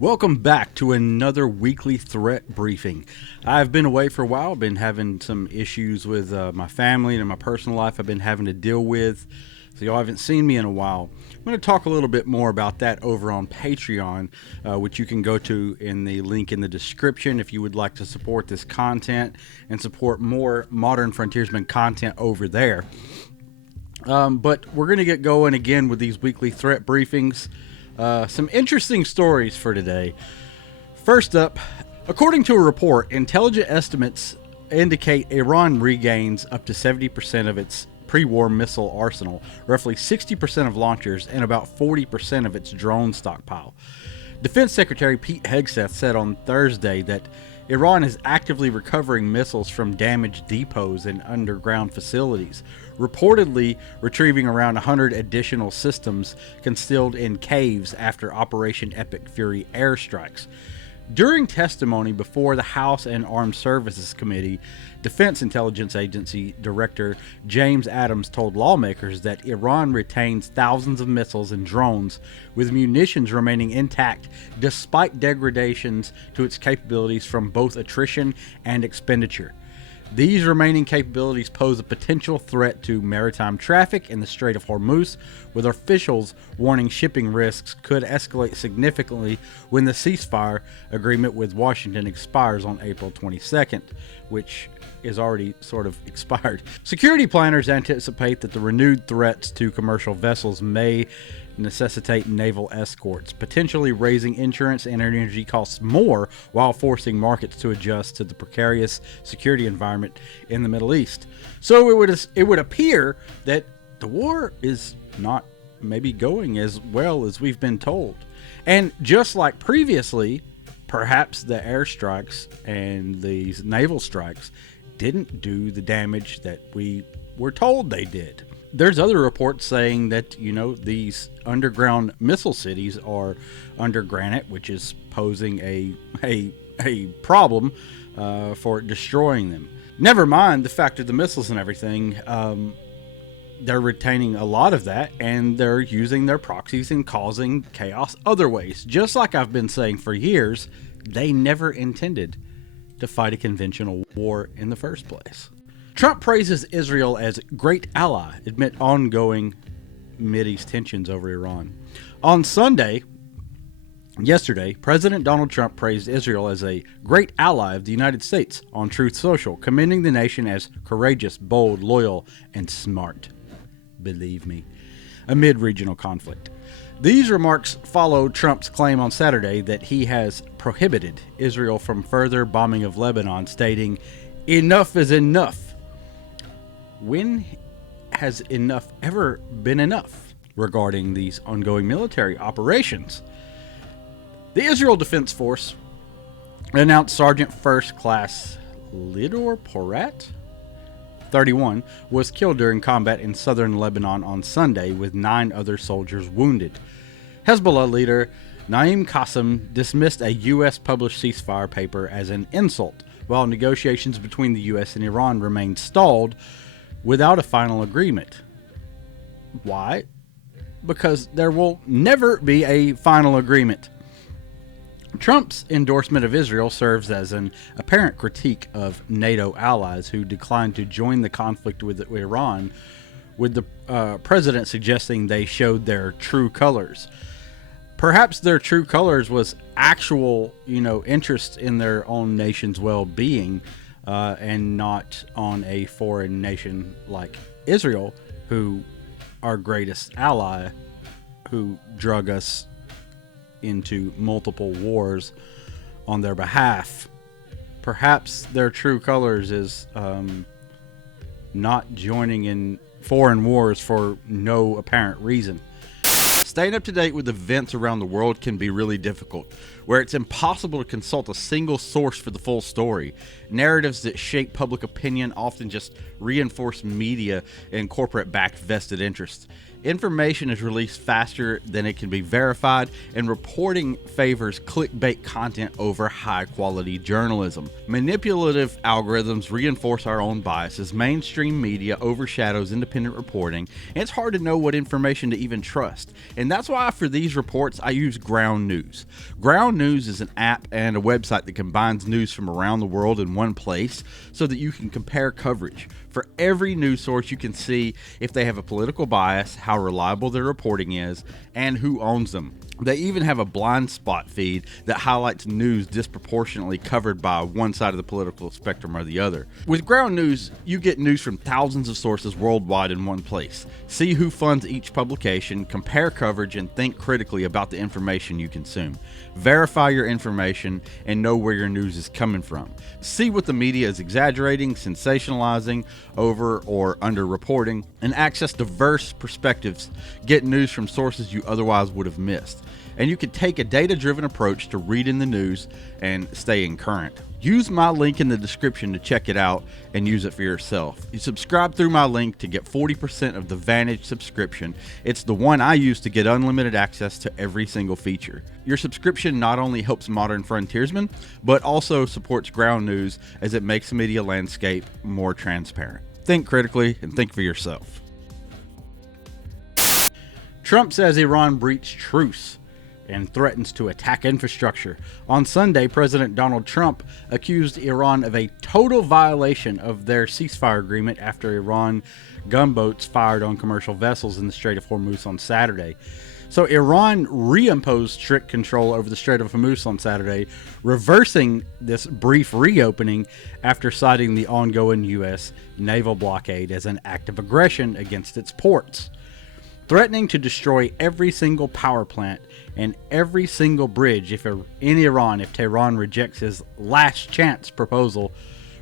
Welcome back to another weekly threat briefing. I've been away for a while, been having some issues with my family and my personal life I've been having to deal with, so y'all haven't seen me in a while. I'm going to talk a little bit more about that over on Patreon, which you can go to in the link in the description if you would like to support this content and support more Modern Frontiersman content over there. But we're going to get going again with these weekly threat briefings. Some interesting stories for today. First up, according to a report, intelligence estimates indicate Iran regains up to 70% of its pre-war missile arsenal, roughly 60% of launchers, and about 40% of its drone stockpile. Defense Secretary Pete Hegseth said on Thursday that Iran is actively recovering missiles from damaged depots and underground facilities, reportedly retrieving around 100 additional systems concealed in caves after Operation Epic Fury airstrikes. During testimony before the House and Armed Services Committee, Defense Intelligence Agency Director James Adams told lawmakers that Iran retains thousands of missiles and drones, with munitions remaining intact despite degradations to its capabilities from both attrition and expenditure. These remaining capabilities pose a potential threat to maritime traffic in the Strait of Hormuz, with officials warning shipping risks could escalate significantly when the ceasefire agreement with Washington expires on April 22nd, which is already sort of expired. Security planners anticipate that the renewed threats to commercial vessels may necessitate naval escorts, potentially raising insurance and energy costs more while forcing markets to adjust to the precarious security environment in the Middle East. So it would appear that the war is not maybe going as well as we've been told. And just like previously, perhaps the airstrikes and these naval strikes didn't do the damage that we were told they did. There's other reports saying that, these underground missile cities are under granite, which is posing a problem for destroying them. Never mind the fact of the missiles and everything. They're retaining a lot of that, and they're using their proxies and causing chaos other ways. Just like I've been saying for years, they never intended to fight a conventional war in the first place. Trump praises Israel as great ally amid ongoing Mideast tensions over Iran. On yesterday, President Donald Trump praised Israel as a great ally of the United States on Truth Social, commending the nation as courageous, bold, loyal, and smart. Believe me, amid regional conflict. These remarks follow Trump's claim on Saturday that he has prohibited Israel from further bombing of Lebanon, stating, "Enough is enough." When has enough ever been enough regarding these ongoing military operations? The Israel Defense Force announced Sergeant First Class Lidor Porat, 31, was killed during combat in southern Lebanon on Sunday, with 9 other soldiers wounded. Hezbollah leader Naim Qassem dismissed a U.S. published ceasefire paper as an insult, while negotiations between the U.S. and Iran remained stalled without a final agreement. Why? Because there will never be a final agreement. Trump's endorsement of Israel serves as an apparent critique of NATO allies who declined to join the conflict with Iran, with the president suggesting they showed their true colors. Perhaps their true colors was actual, interest in their own nation's well-being, and not on a foreign nation like Israel, who our greatest ally, who drug us into multiple wars on their behalf. Perhaps their true colors is not joining in foreign wars for no apparent reason. Staying up to date with events around the world can be really difficult, where it's impossible to consult a single source for the full story. Narratives that shape public opinion often just reinforce media and corporate-backed vested interests. Information is released faster than it can be verified, and reporting favors clickbait content over high-quality journalism. Manipulative algorithms reinforce our own biases. Mainstream media overshadows independent reporting, and it's hard to know what information to even trust. And that's why for these reports, I use Ground News. Ground News is an app and a website that combines news from around the world in one place so that you can compare coverage. For every news source, you can see if they have a political bias, how reliable their reporting is, and who owns them. They even have a blind spot feed that highlights news disproportionately covered by one side of the political spectrum or the other. With Ground News, you get news from thousands of sources worldwide in one place. See who funds each publication, compare coverage, and think critically about the information you consume. Verify your information and know where your news is coming from. See what the media is exaggerating, sensationalizing, over or under reporting, and access diverse perspectives. Get news from sources you otherwise would have missed. And you can take a data-driven approach to reading the news and staying current. Use my link in the description to check it out and use it for yourself. You subscribe through my link to get 40% of the Vantage subscription. It's the one I use to get unlimited access to every single feature. Your subscription not only helps modern frontiersmen, but also supports Ground News as it makes the media landscape more transparent. Think critically and think for yourself. Trump says Iran breached truce and threatens to attack infrastructure. On Sunday, President Donald Trump accused Iran of a total violation of their ceasefire agreement after Iran gunboats fired on commercial vessels in the Strait of Hormuz on Saturday. So Iran reimposed strict control over the Strait of Hormuz on Saturday, reversing this brief reopening after citing the ongoing U.S. naval blockade as an act of aggression against its ports. Threatening to destroy every single power plant and every single bridge in Iran if Tehran rejects his last chance proposal,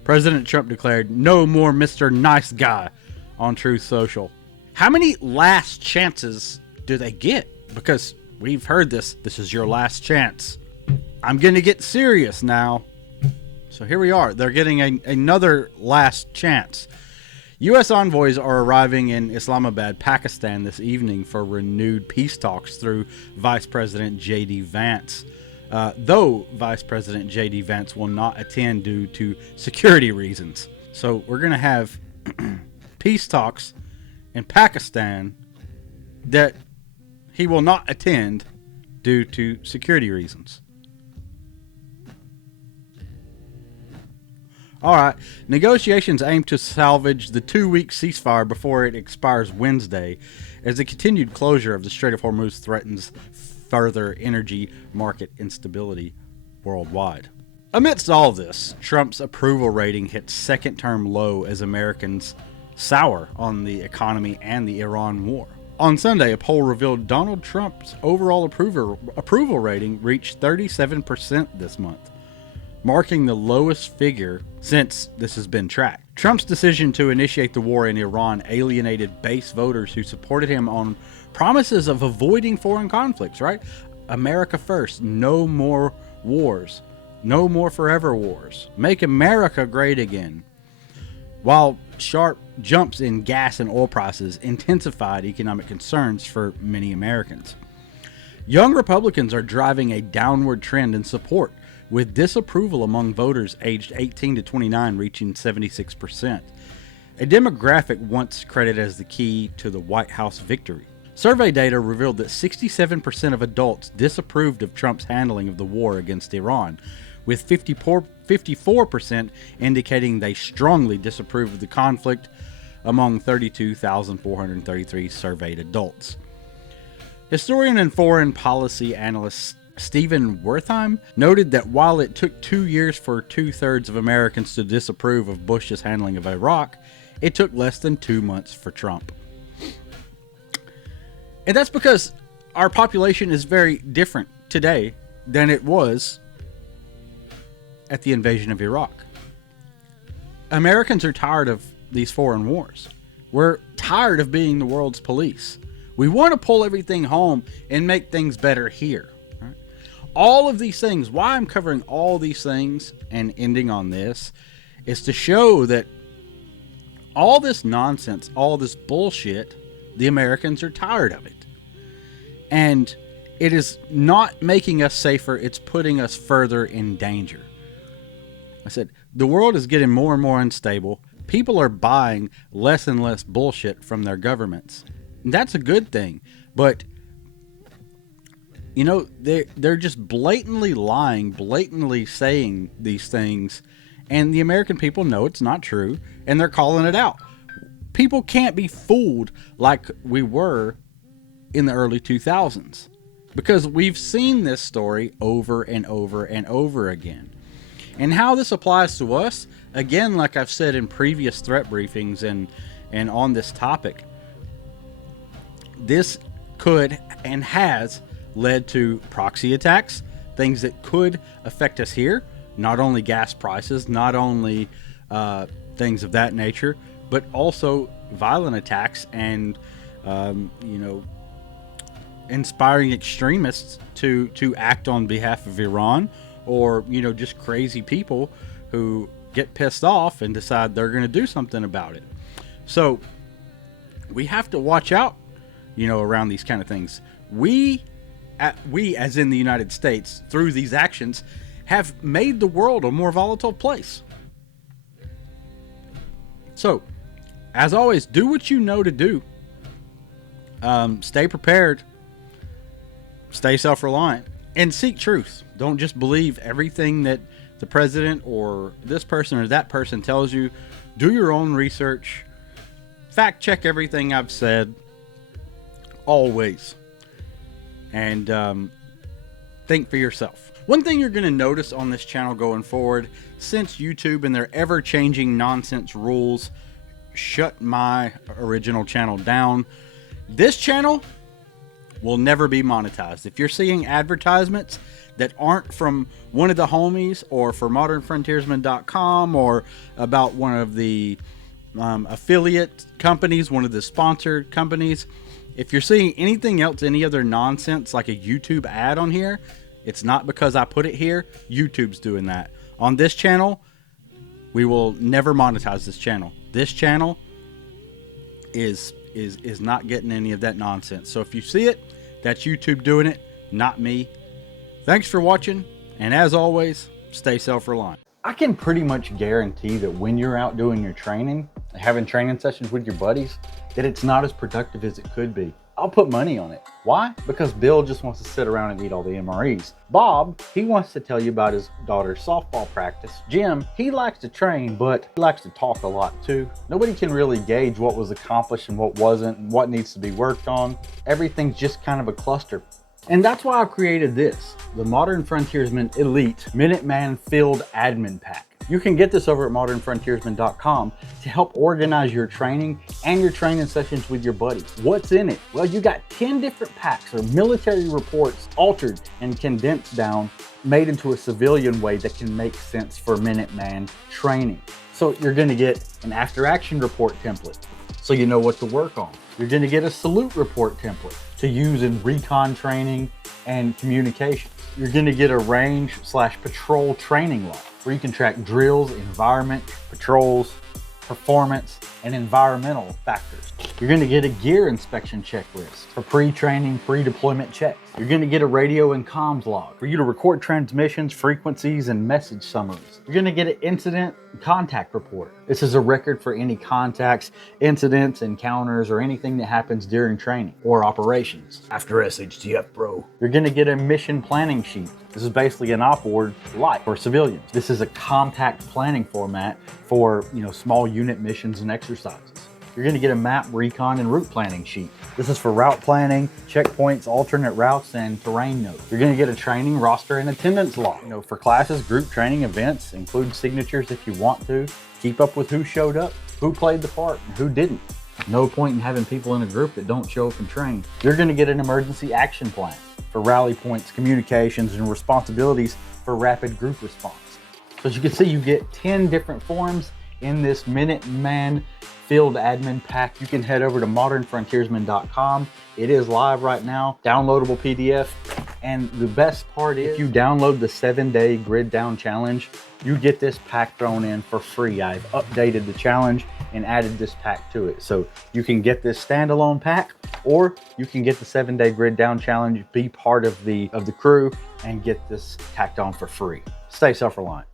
President Trump declared, "No more Mr. Nice Guy," on Truth Social. How many last chances do they get? Because we've heard this is your last chance. I'm going to get serious now. So here we are. They're getting another last chance. U.S. envoys are arriving in Islamabad, Pakistan this evening for renewed peace talks through Vice President J.D. Vance. Though Vice President J.D. Vance will not attend due to security reasons. So we're going to have peace talks in Pakistan that he will not attend due to security reasons. All right, negotiations aim to salvage the 2-week ceasefire before it expires Wednesday, as the continued closure of the Strait of Hormuz threatens further energy market instability worldwide. Amidst all this, Trump's approval rating hit second-term low as Americans sour on the economy and the Iran war. On Sunday, a poll revealed Donald Trump's overall approval rating reached 37% this month, marking the lowest figure since this has been tracked. Trump's decision to initiate the war in Iran alienated base voters who supported him on promises of avoiding foreign conflicts, right? America first, no more wars, no more forever wars, make America great again. While sharp jumps in gas and oil prices intensified economic concerns for many Americans. Young Republicans are driving a downward trend in support, with disapproval among voters aged 18 to 29 reaching 76%, a demographic once credited as the key to the White House victory. Survey data revealed that 67% of adults disapproved of Trump's handling of the war against Iran, with 54% indicating they strongly disapprove of the conflict among 32,433 surveyed adults. Historian and foreign policy analyst Stephen Wertheim noted that while it took 2 years for 2/3 of Americans to disapprove of Bush's handling of Iraq, it took less than 2 months for Trump. And that's because our population is very different today than it was at the invasion of Iraq. Americans are tired of these foreign wars. We're tired of being the world's police. We want to pull everything home and make things better here. All of these things, why I'm covering all these things and ending on this, is to show that all this nonsense, all this bullshit The Americans are tired of it. And it is not making us safer, it's putting us further in danger. I said, the world is getting more and more unstable. People are buying less and less bullshit from their governments. And that's a good thing. But, you know, they're just blatantly lying, blatantly saying these things. And the American people know it's not true. And they're calling it out. People can't be fooled like we were in the early 2000s. Because we've seen this story over and over and over again. And how this applies to us, again, like I've said in previous threat briefings and on this topic, this could and has led to proxy attacks, things that could affect us here, not only gas prices, not only things of that nature, but also violent attacks and, inspiring extremists to act on behalf of Iran, or, just crazy people who get pissed off and decide they're going to do something about it. So we have to watch out, around these kind of things. We, as in the United States, through these actions, have made the world a more volatile place. So, as always, do what you know to do. Stay prepared. Stay self-reliant. And seek truth. Don't just believe everything that the president or this person or that person tells you. Do your own research. Fact check everything I've said. Always. And think for yourself. One thing you're going to notice on this channel going forward, since YouTube and their ever-changing nonsense rules shut my original channel down, this channel will never be monetized. If you're seeing advertisements that aren't from one of the homies or for modernfrontiersman.com or about one of the affiliate companies, one of the sponsored companies, if you're seeing anything else, any other nonsense like a YouTube ad on here, it's not because I put it here. YouTube's doing that. On this channel, we will never monetize this channel. This channel is not getting any of that nonsense. So if you see it, that's YouTube doing it, not me. Thanks for watching, and as always, stay self-reliant. I can pretty much guarantee that when you're out doing your training, having training sessions with your buddies, that it's not as productive as it could be. I'll put money on it. Why? Because Bill just wants to sit around and eat all the MREs. Bob, he wants to tell you about his daughter's softball practice. Jim, he likes to train, but he likes to talk a lot too. Nobody can really gauge what was accomplished and what wasn't and what needs to be worked on. Everything's just kind of a cluster. And that's why I created this, the Modern Frontiersman Elite Minuteman Field Admin Pack. You can get this over at modernfrontiersman.com to help organize your training and your training sessions with your buddies. What's in it? Well, you got 10 different packs or military reports altered and condensed down, made into a civilian way that can make sense for Minuteman training. So you're going to get an after action report template, so you know what to work on. You're going to get a salute report template to use in recon training and communications. You're going to get a range/patrol training log where you can track drills, environment, patrols, performance, and environmental factors. You're going to get a gear inspection checklist for pre-training, pre-deployment checks. You're going to get a radio and comms log for you to record transmissions, frequencies, and message summaries. You're going to get an incident contact report. This is a record for any contacts, incidents, encounters, or anything that happens during training or operations. After SHTF, bro. You're going to get a mission planning sheet. This is basically an op board light for civilians. This is a compact planning format for, small unit missions and exercises. You're going to get a map, recon, and route planning sheet. This is for route planning, checkpoints, alternate routes, and terrain notes. You're going to get a training roster and attendance log. For classes, group training events, include signatures if you want to. Keep up with who showed up, who played the part, and who didn't. No point in having people in a group that don't show up and train. You're going to get an emergency action plan for rally points, communications, and responsibilities for rapid group response. So as you can see, you get 10 different forms in this Minuteman Field Admin Pack. You can head over to modernfrontiersman.com. It is live right now, downloadable PDF. And the best part is, if you download the 7-day grid down challenge, you get this pack thrown in for free. I've updated the challenge and added this pack to it. So you can get this standalone pack, or you can get the 7-day grid down challenge, be part of the crew, and get this tacked on for free. Stay self-reliant.